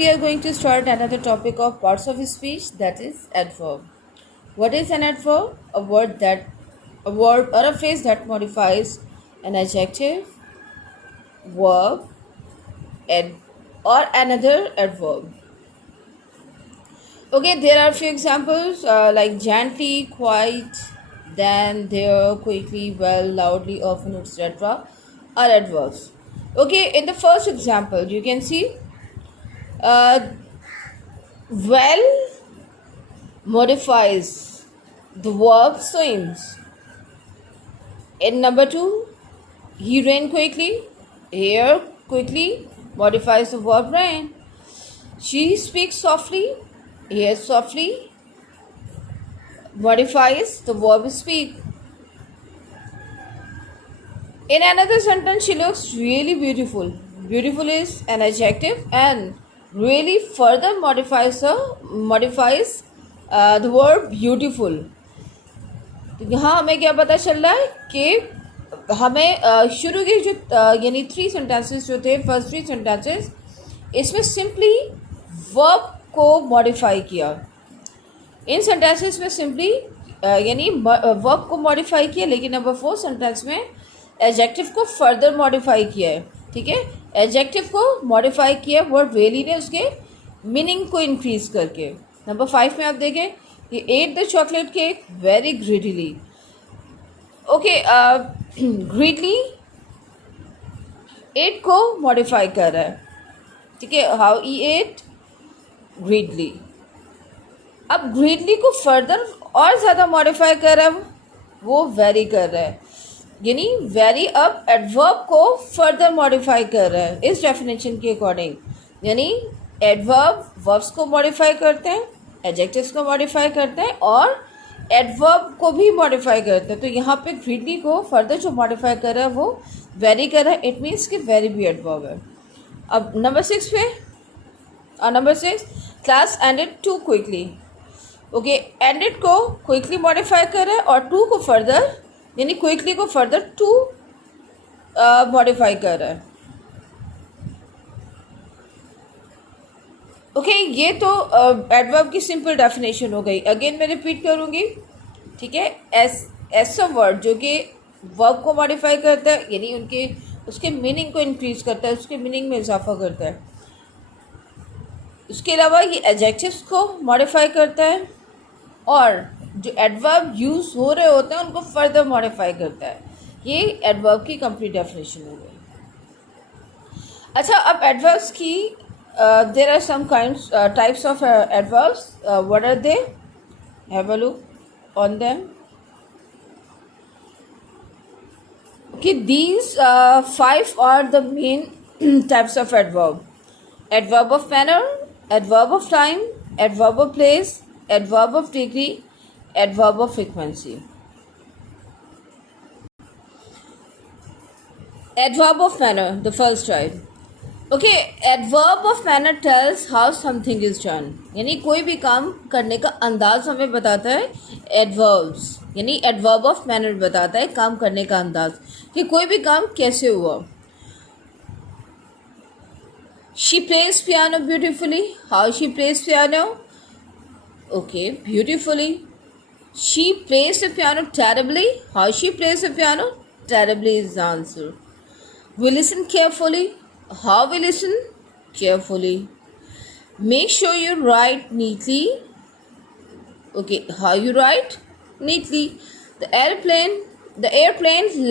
we are going to start another topic of parts of speech, that is adverb. What is an adverb? A word or a phrase that modifies an adjective, verb, or another adverb. Okay, there are few examples like gently, quite, then, there, quickly, well, loudly, often, etc. are adverbs. Okay, in the first example, you can see well modifies the verb swims. In number 2, he ran quickly. Here, quickly modifies the verb ran. She speaks softly. Here, softly modifies the verb speak. In another sentence, she looks really beautiful. Beautiful is an adjective and really further modifies the verb beautiful. तो यहाँ हमें क्या पता चल रहा है कि हमें शुरू के जो यानी 3 सेंटेंसेस जो थे, फर्स्ट 3 सेंटेंसेस, इसमें सिंपली वर्ब को मॉडिफाई किया. इन सेंटेंसेस में सिंपली यानी वर्ब को मॉडिफाई किया, लेकिन नंबर 4 सेंटेंस में एडजेक्टिव को फर्दर मॉडिफाई किया है. ठीक है, एडजेक्टिव को मॉडिफाई किया वर्ड रियली ने उसके मीनिंग को इंक्रीज करके. नंबर 5 में आप देखें, he ate the chocolate cake very greedily. Okay, greedily ate को मॉडिफाई कर रहा है. ठीक है, how he ate greedily. अब greedily को फर्दर और ज़्यादा मॉडिफाई कर रहा है, वो वेरी कर रहा है. यानी वेरी अब एडवर्ब को फर्दर मॉडिफाई कर रहा है इस डेफिनेशन के अकॉर्डिंग. यानी एडवर्ब वर्ब्स को मॉडिफाई करते हैं, एडजेक्टिव्स को मॉडिफाई करते हैं और एडवर्ब को भी मॉडिफाई करते हैं. तो यहाँ पे ग्रीडली को फर्दर जो मॉडिफाई कर रहा है वो वेरी कर रहा है. इट मीन्स कि वेरी भी एडवर्ब है. अब नंबर 6 पे, number 6, class ended to quickly. Okay, ended को क्विकली मॉडिफाई कर रहा है और टू को फर्दर यानी क्विकली को फर्दर टू मॉडिफाई कर रहा है. ओके, ये तो एडवर्ब की सिंपल डेफिनेशन हो गई. अगेन मैं रिपीट करूँगी. ठीक है, एस अ वर्ड जो कि वर्ब को मॉडिफाई करता है, यानी उसके मीनिंग को इंक्रीज करता है, उसके मीनिंग में इजाफा करता है. उसके अलावा ये एडजेक्टिव्स को मॉडिफाई करता है और जो एडवर्ब यूज़ हो रहे होते हैं उनको फर्दर मॉडिफाई करता है. ये एडवर्ब की कंप्लीट डेफिनेशन हो गई. अच्छा, अब एडवर्ब्स की there are some types of adverbs. What are they? Have a look on them. Okay, these 5 are the main types of adverb. Adverb of manner, adverb of time, adverb of place, adverb of degree, adverb of frequency. Adverb of manner, the first type. Okay, adverb of manner tales how something is done. यानी कोई भी काम करने का अंदाज हमें बताता है. एडवर्ब्स यानी एडवर्ब ऑफ मैनर बताता है काम करने का अंदाज, कि कोई भी काम कैसे हुआ. She plays piano beautifully. How she plays piano? Okay, beautifully. She plays the piano terribly. How she plays the piano? Terribly is the answer. We listen carefully. How we listen? Carefully. Make sure you write neatly. Okay, how you write? Neatly. The airplane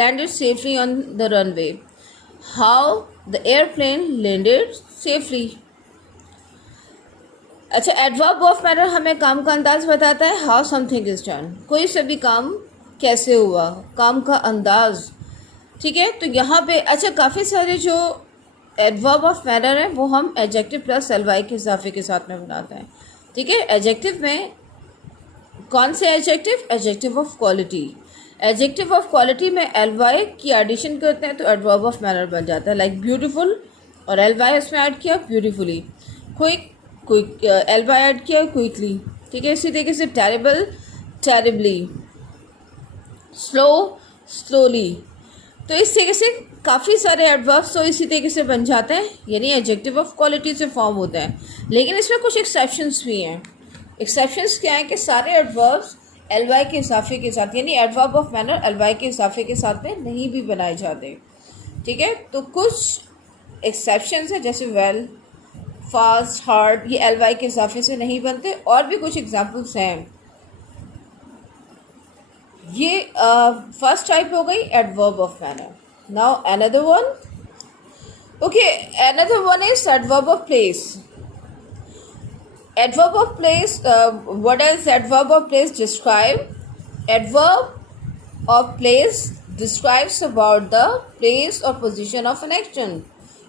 landed safely on the runway. How the airplane landed safely. अच्छा, adverb of manner हमें काम का अंदाज बताता है. How something is done, कोई सा भी काम कैसे हुआ, काम का अंदाज. ठीक है, तो यहाँ पे अच्छा काफ़ी सारे जो एडवर्ब ऑफ मैनर है वो हम एडजेक्टिव प्लस एलवाई के इजाफे के साथ में बनाते हैं. ठीक है, एडजेक्टिव में कौन से adjective? Adjective of quality. Adjective of quality में एलवाई की एडिशन करते हैं तो एडवर्ब ऑफ मैनर बन जाता है. लाइक ब्यूटीफुल और एलवाई उसमें ऐड किया, ब्यूटीफुली. क्विक एलवाई ऐड किया, क्विकली. ठीक है, इसी तरीके से टेरिबल, टेरिबली. Slow, slowly. तो इस तरीके से काफ़ी सारे एडवर्ब्स तो इसी तरीके से बन जाते हैं, यानी एडजेक्टिव ऑफ क्वालिटी से फॉर्म होते हैं, लेकिन इसमें कुछ एक्सेप्शंस भी हैं। एक्सेप्शंस क्या है कि सारे एडवर्ब्स एल के इजाफे के साथ, यानी एडवर्ब ऑफ मैनर एल के इजाफे के साथ में नहीं भी बनाए जाते। ठीक है, तो कुछ एक्सेप्शंस है जैसे वेल, फास्ट, हार्ड, ये एल के इजाफे से नहीं बनते। और भी कुछ एग्जाम्पल्स हैं। ये फर्स्ट टाइप हो गई adverb of manner. Now another one, okay, another one is adverb of place. Adverb of place, what does adverb of place describe? Adverb of place describes about the place or position of an action.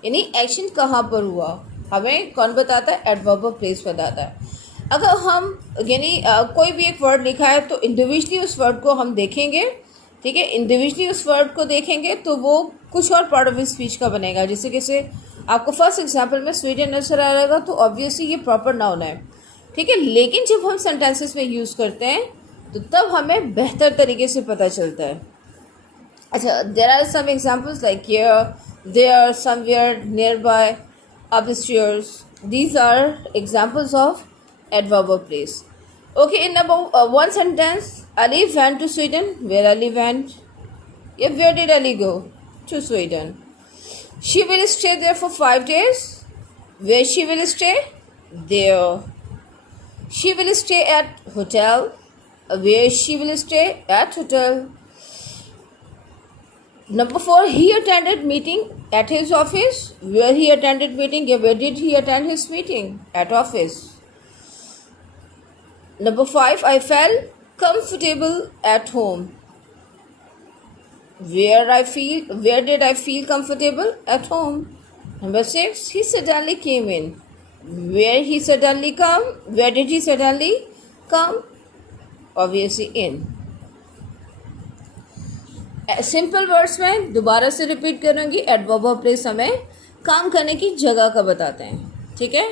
यानी action कहाँ पर हुआ हमें कौन बताता है? Adverb of place बताता है। अगर हम यानी कोई भी एक वर्ड लिखा है तो इंडिविजुअली उस वर्ड को हम देखेंगे, ठीक है, इंडिविजुअली उस वर्ड को देखेंगे तो वो कुछ और पार्ट ऑफ स्पीच का बनेगा। जैसे कैसे आपको फर्स्ट एग्जांपल में स्वीडन नजर आ रहेगा तो ऑब्वियसली ये प्रॉपर नाउन है, ठीक है, लेकिन जब हम सेंटेंसेस में यूज़ करते हैं तो तब हमें बेहतर तरीके से पता चलता है। अच्छा, there are some examples like here, there, somewhere, near by, upstairs, these are examples of adverb of place. Okay, in number one sentence, Ali went to Sweden. Where Ali went? Yeah, where did Ali go? To Sweden. She will stay there for 5 days. Where she will stay? There. She will stay at hotel. Where she will stay? At hotel. Number 4, he attended meeting at his office. Where he attended meeting? Yeah, where did he attend his meeting? At office. Number 5, I felt comfortable at home. Where did I feel comfortable? At home. Number 6, he suddenly came in. Where he suddenly come? Where did he suddenly come? Obviously in. Simple words में दोबारा से repeat करूँगी, adverb of place हमें काम करने की जगह का बताते हैं, ठीक है।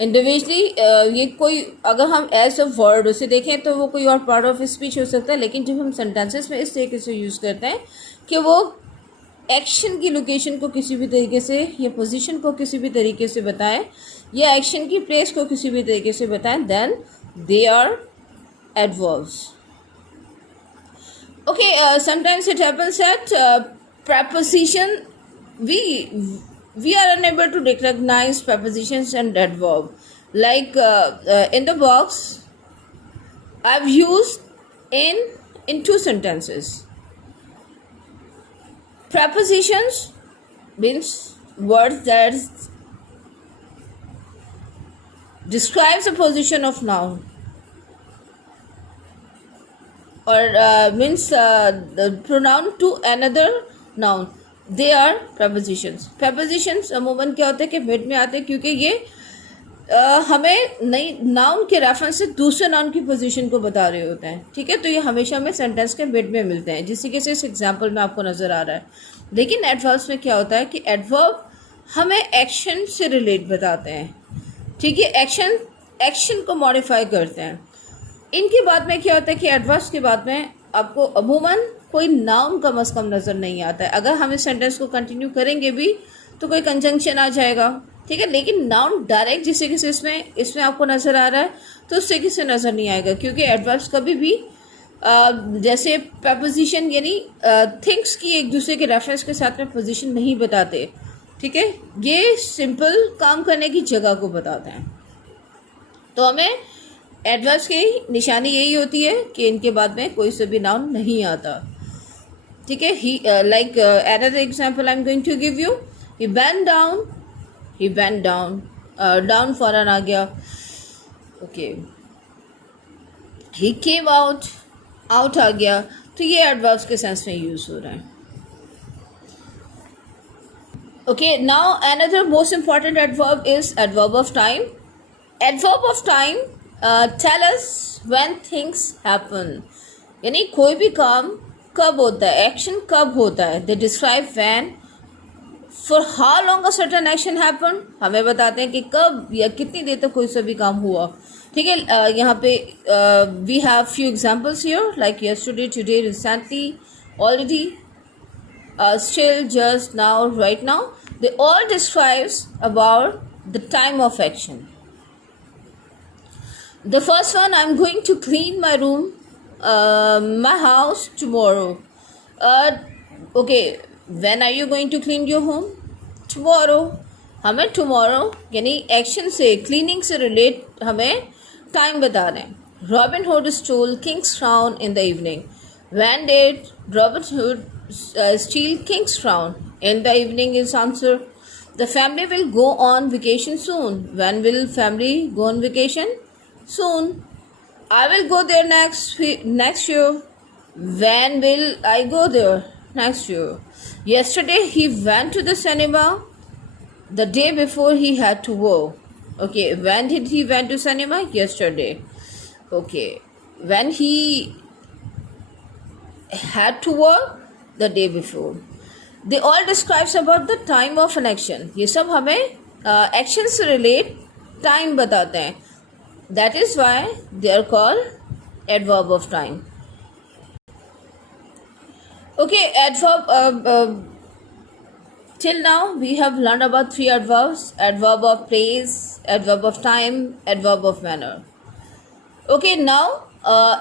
इंडिविजुअली ये कोई अगर हम एज अ वर्ड उसे देखें तो वो कोई और पार्ट ऑफ स्पीच हो सकता है, लेकिन जब हम सेंटेंसेस में इस तरीके से यूज़ करते हैं कि वो एक्शन की लोकेशन को किसी भी तरीके से या पोजीशन को किसी भी तरीके से बताएं या एक्शन की प्लेस को किसी भी तरीके से बताएं, then they are adverbs. Okay, sometimes it happens that preposition we are unable to recognize prepositions and adverb. Like in the box, I've used in 2 sentences. Prepositions means words that describes a position of noun. और means the pronoun to another noun, they are prepositions. prepositions अमूमन क्या होता है कि mid में आते हैं क्योंकि ये हमें नई नाउन के रेफरेंस से दूसरे नाउन की पोजीशन को बता रहे होते हैं, ठीक है, तो ये हमेशा हमें सेंटेंस के मिड में मिलते हैं, जिस तरीके से इस एग्जाम्पल में आपको नज़र आ रहा है। लेकिन एडवर्ब्स में क्या होता है कि एडवर्ब हमें एक्शन से रिलेट बताते हैं, ठीक है, एक्शन को मॉडिफाई करते हैं। इनके बाद में क्या होता है कि एडवर्ब्स के बाद में आपको अमूमन कोई नाउन कम अज़ कम नज़र नहीं आता है। अगर हम इस सेंटेंस को कंटिन्यू करेंगे भी तो कोई कंजंक्शन आ जाएगा, ठीक है, लेकिन नाउन डायरेक्ट जिस तरीके से इसमें आपको नज़र आ रहा है तो उस तरीके से नज़र नहीं आएगा, क्योंकि एडवर्ब्स कभी भी जैसे प्रपोजिशन यानी थिंग्स की एक दूसरे के रेफरेंस के साथ में पोजीशन नहीं बताते, ठीक है, ये सिंपल काम करने की जगह को बताते हैं। तो हमें एडवर्ब्स की निशानी यही होती है कि इनके बाद में कोई से भी नाउन नहीं आता, ठीक है। He like another example I am going to give you, he bent down, down फॉरन आ गया, ओके, ही केम आउट आ गया, तो ये एडवर्ब्स के सेंस में यूज हो रहा है। Okay, now another most important adverb is adverb of time. Adverb of time tell us when things happen, यानी कोई भी काम कब होता है, एक्शन कब होता है। They describe when, for how long a certain action happen, हमें बताते हैं कि कब या कितनी देर तक कोई सा भी काम हुआ, ठीक है। यहाँ पे we have few examples here like yesterday, today, recently, already, still, just, now, right now. They all describes about the time of action. The first one, I'm going to clean my room, my house tomorrow. Okay, when are you going to clean your home? Tomorrow. हमें tomorrow यानी action से cleaning से relate हमें time बता रहे हैं. Robin Hood stole king's crown in the evening. When did Robin Hood steal King's Crown? In the evening is answer. The family will go on vacation soon. When will family go on vacation? Soon. I will go there next year. When will I go there? Next year. Yesterday he went to the cinema. The day before he had to work. Okay, when did he went to cinema? Yesterday. Okay, when he had to work? The day before. They all describes about the time of an action. ये सब हमें action से relate time बताते हैं. That is why they are called adverb of time. Okay, adverb. Till now we have learned about 3 adverbs: adverb of place, adverb of time, adverb of manner. Okay, now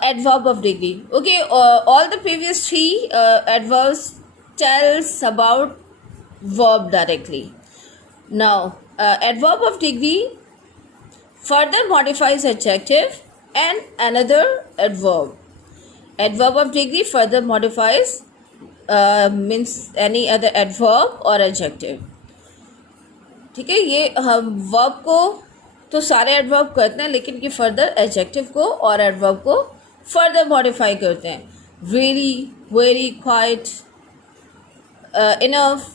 adverb of degree. Okay, all the previous 3 adverbs tells about verb directly. Now adverb of degree further modifies adjective and another adverb. Adverb of degree further modifies means any other adverb or adjective. ठीक है, ये हम verb को तो सारे adverb करते हैं, लेकिन ये फर्दर एडजेक्टिव को और एडवर्ब को फर्दर मॉडिफाई करते हैं. Really, very, quite, enough,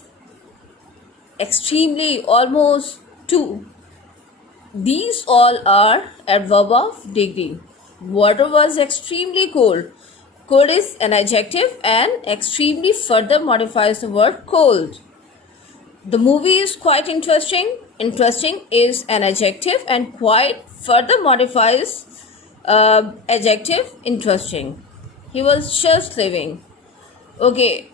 extremely, almost, too. These all are adverb of degree. Water was extremely cold. Cold is an adjective and extremely further modifies the word cold. The movie is quite interesting. Interesting is an adjective and quite further modifies adjective interesting. He was just living. Okay.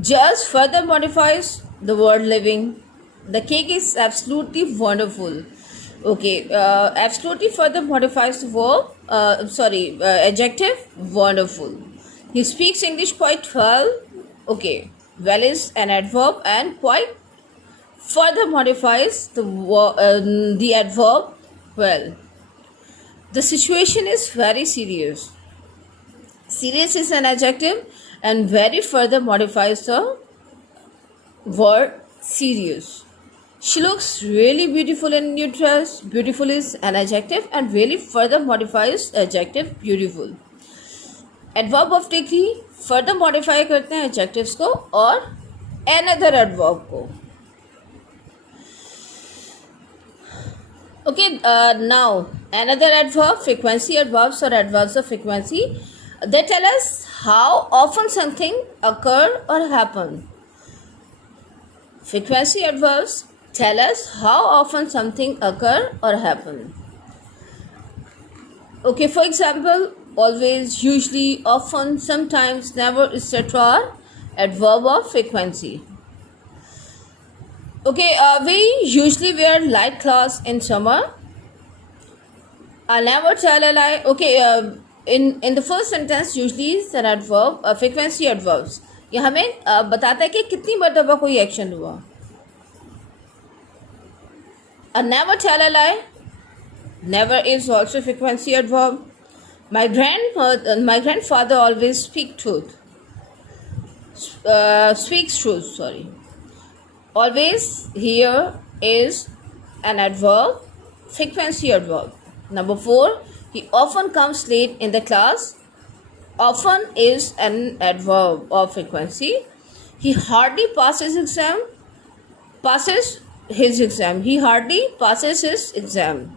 Just further modifies the word living. The cake is absolutely wonderful. Okay, absolutely further modifies the verb, adjective, wonderful. He speaks English quite well. Okay, well is an adverb and quite further modifies the adverb well. The situation is very serious. Serious is an adjective and very further modifies the word serious. She looks really beautiful in a new dress. Beautiful is an adjective and really further modifies adjective beautiful. Adverb of degree further modify करते हैं adjectives को और another adverb को. Okay, now another adverb, frequency adverbs or adverbs of frequency. They tell us how often something occur or happen. Frequency adverbs tell us how often something occur or happen. Okay, for example, always, usually, often, sometimes, never, etc. are adverb of frequency. Okay, we usually wear light clothes in summer. I'll never tell a lie. Okay, in the first sentence, usually is an adverb, frequency adverbs. ये हमें बताता है कि कितनी मरतबा कोई action हुआ. A never tell a lie. Never is also frequency adverb. My grandfather always speaks truth. Sorry. Always here is an adverb, frequency adverb. Number 4, he often comes late in the class. Often is an adverb of frequency. He hardly passes his exam. He hardly passes his exam.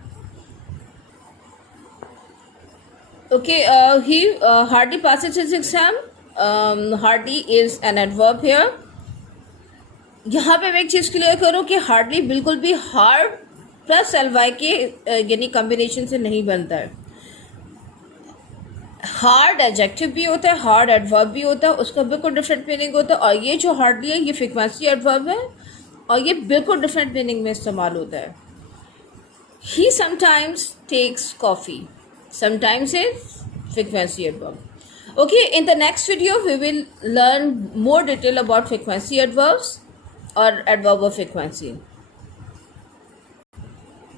Okay, he hardly passes his exam. Hardly is an adverb here. यहाँ पे मैं एक चीज़ clear करूँ कि hardly बिल्कुल भी hard plus L Y के यानी कॉम्बिनेशन से नहीं बनता है. हार्ड एडजेक्टिव भी होता है, हार्ड एडवर्ब भी होता है, उसका बिल्कुल डिफरेंट मीनिंग होता है। और ये जो हार्डली है ये फ्रीक्वेंसी एडवर्ब है और ये बिल्कुल डिफरेंट मीनिंग में इस्तेमाल होता है। He sometimes takes coffee, sometimes is frequency adverb. Okay, in the next video we will learn more detail about frequency adverbs or adverb of frequency.